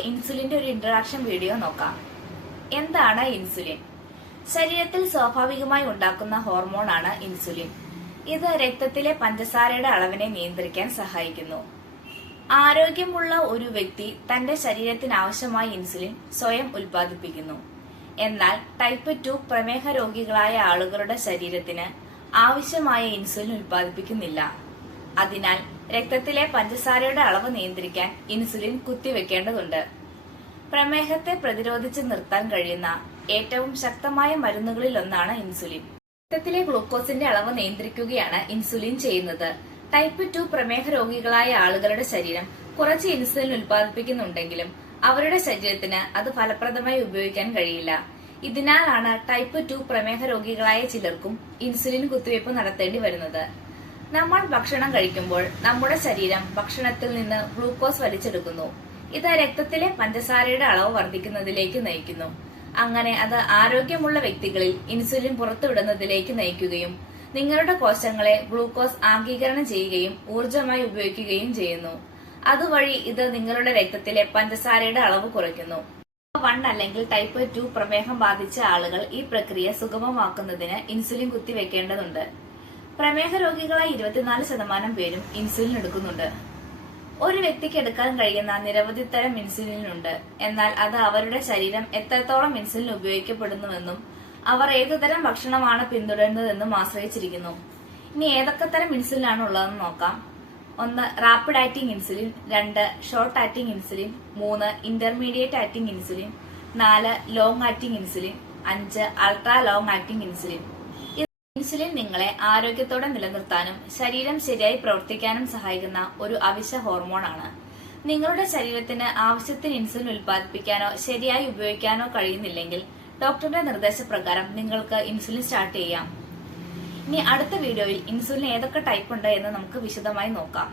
ഇൻസുലിന്റെ ഒരു introduction video നോക്കാം. എന്താണ് ഇൻസുലിൻ? ശരീരത്തിൽ സ്വാഭാവികമായി ഉണ്ടാക്കുന്ന ഹോർമോണാണ് ഇൻസുലിൻ. ഇത് രക്തത്തിലെ പഞ്ചസാരയുടെ അളവിനെ നിയന്ത്രിക്കാൻ സഹായിക്കുന്നു. ആരോഗ്യമുള്ള ഒരു വ്യക്തി തന്റെ ശരീരത്തിന് ആവശ്യമായ ഇൻസുലിൻ സ്വയം ഉൽപ്പാദിപ്പിക്കുന്നു. എന്നാൽ ടൈപ്പ് ടു പ്രമേഹ രോഗികളായ ആളുകളുടെ ശരീരത്തിന് ആവശ്യമായ ഇൻസുലിൻ ഉൽപ്പാദിപ്പിക്കുന്നില്ല. അതിനാൽ രക്തത്തിലെ പഞ്ചസാരയുടെ അളവ് നിയന്ത്രിക്കാൻ ഇൻസുലിൻ കുത്തിവെക്കേണ്ടതുണ്ട്. പ്രമേഹത്തെ പ്രതിരോധിച്ച് നിർത്താൻ കഴിയുന്ന ഏറ്റവും ശക്തമായ മരുന്നുകളിൽ ഒന്നാണ് ഇൻസുലിൻ. രക്തത്തിലെ ഗ്ലൂക്കോസിന്റെ അളവ് നിയന്ത്രിക്കുകയാണ് ഇൻസുലിൻ ചെയ്യുന്നത്. ടൈപ്പ് ടു പ്രമേഹ രോഗികളായ ആളുകളുടെ ശരീരം കുറച്ച് ഇൻസുലിൻ ഉൽപ്പാദിപ്പിക്കുന്നുണ്ടെങ്കിലും അവരുടെ ശരീരത്തിന് അത് ഫലപ്രദമായി ഉപയോഗിക്കാൻ കഴിയില്ല. ഇതിനാലാണ് ടൈപ്പ് ടു പ്രമേഹ രോഗികളായ ചിലർക്കും ഇൻസുലിൻ കുത്തിവയ്പ് നടത്തേണ്ടി വരുന്നത്. നമ്മൾ ഭക്ഷണം കഴിക്കുമ്പോൾ നമ്മുടെ ശരീരം ഭക്ഷണത്തിൽ നിന്ന് ഗ്ലൂക്കോസ് വലിച്ചെടുക്കുന്നു. ഇത് രക്തത്തിലെ പഞ്ചസാരയുടെ അളവ് വർദ്ധിക്കുന്നതിലേക്ക് നയിക്കുന്നു. അങ്ങനെ അത് ആരോഗ്യമുള്ള വ്യക്തികളിൽ ഇൻസുലിൻ പുറത്തുവിടുന്നതിലേക്ക് നയിക്കുകയും നിങ്ങളുടെ കോശങ്ങളെ ഗ്ലൂക്കോസ് ആഗീകരണം ചെയ്യുകയും ഊർജമായി ഉപയോഗിക്കുകയും ചെയ്യുന്നു. അതുവഴി ഇത് നിങ്ങളുടെ രക്തത്തിലെ പഞ്ചസാരയുടെ അളവ് കുറയ്ക്കുന്നു. വൺ അല്ലെങ്കിൽ ടൈപ്പ് ടു പ്രമേഹം ബാധിച്ച ആളുകൾ ഈ പ്രക്രിയ സുഗമമാക്കുന്നതിന് ഇൻസുലിൻ കുത്തിവെക്കേണ്ടതുണ്ട്. പ്രമേഹ രോഗികളായ ഇരുപത്തിനാല് ശതമാനം പേരും ഇൻസുലിൻ എടുക്കുന്നുണ്ട്. ഒരു വ്യക്തിക്ക് എടുക്കാൻ കഴിയുന്ന നിരവധി തരം ഇൻസുലിൻ ഉണ്ട് എന്നാൽ അത് അവരുടെ ശരീരം എത്രത്തോളം ഇൻസുലിൻ ഉപയോഗിക്കപ്പെടുന്നുവെന്നും അവർ ഏതുതരം ഭക്ഷണമാണ് പിന്തുടരുന്നതെന്നും ആശ്രയിച്ചിരിക്കുന്നു. ഇനി ഏതൊക്കെ തരം ഇൻസുലിനാണ് ഉള്ളതെന്ന് നോക്കാം. ഒന്ന് റാപ്പിഡ് ആക്ടിംഗ് ഇൻസുലിൻ രണ്ട് ഷോർട്ട് ആക്ടിംഗ് ഇൻസുലിൻ മൂന്ന് ഇന്റർമീഡിയറ്റ് ആക്ടിംഗ് ഇൻസുലിൻ നാല് ലോങ് ആക്ടിംഗ് ഇൻസുലിൻ അഞ്ച് ultra long acting insulin insulin നിങ്ങളെ ആരോഗ്യത്തോടെ നിലനിർത്താനും ശരീരം ശരിയായി പ്രവർത്തിക്കാനും സഹായിക്കുന്ന ഒരു അവശ്യ ഹോർമോണാണ്. നിങ്ങളുടെ ശരീരത്തിന് ആവശ്യത്തിന് ഇൻസുലിൻ ഉൽപ്പാദിപ്പിക്കാനോ ശരിയായി ഉപയോഗിക്കാനോ കഴിയുന്നില്ലെങ്കിൽ ഡോക്ടറുടെ നിർദ്ദേശപ്രകാരം നിങ്ങൾക്ക് ഇൻസുലിൻ സ്റ്റാർട്ട് ചെയ്യാം. ഇനി അടുത്ത വീഡിയോയിൽ ഇൻസുലിൻ ഏതൊക്കെ ടൈപ്പ് ഉണ്ട് എന്ന് നമുക്ക് വിശദമായി നോക്കാം.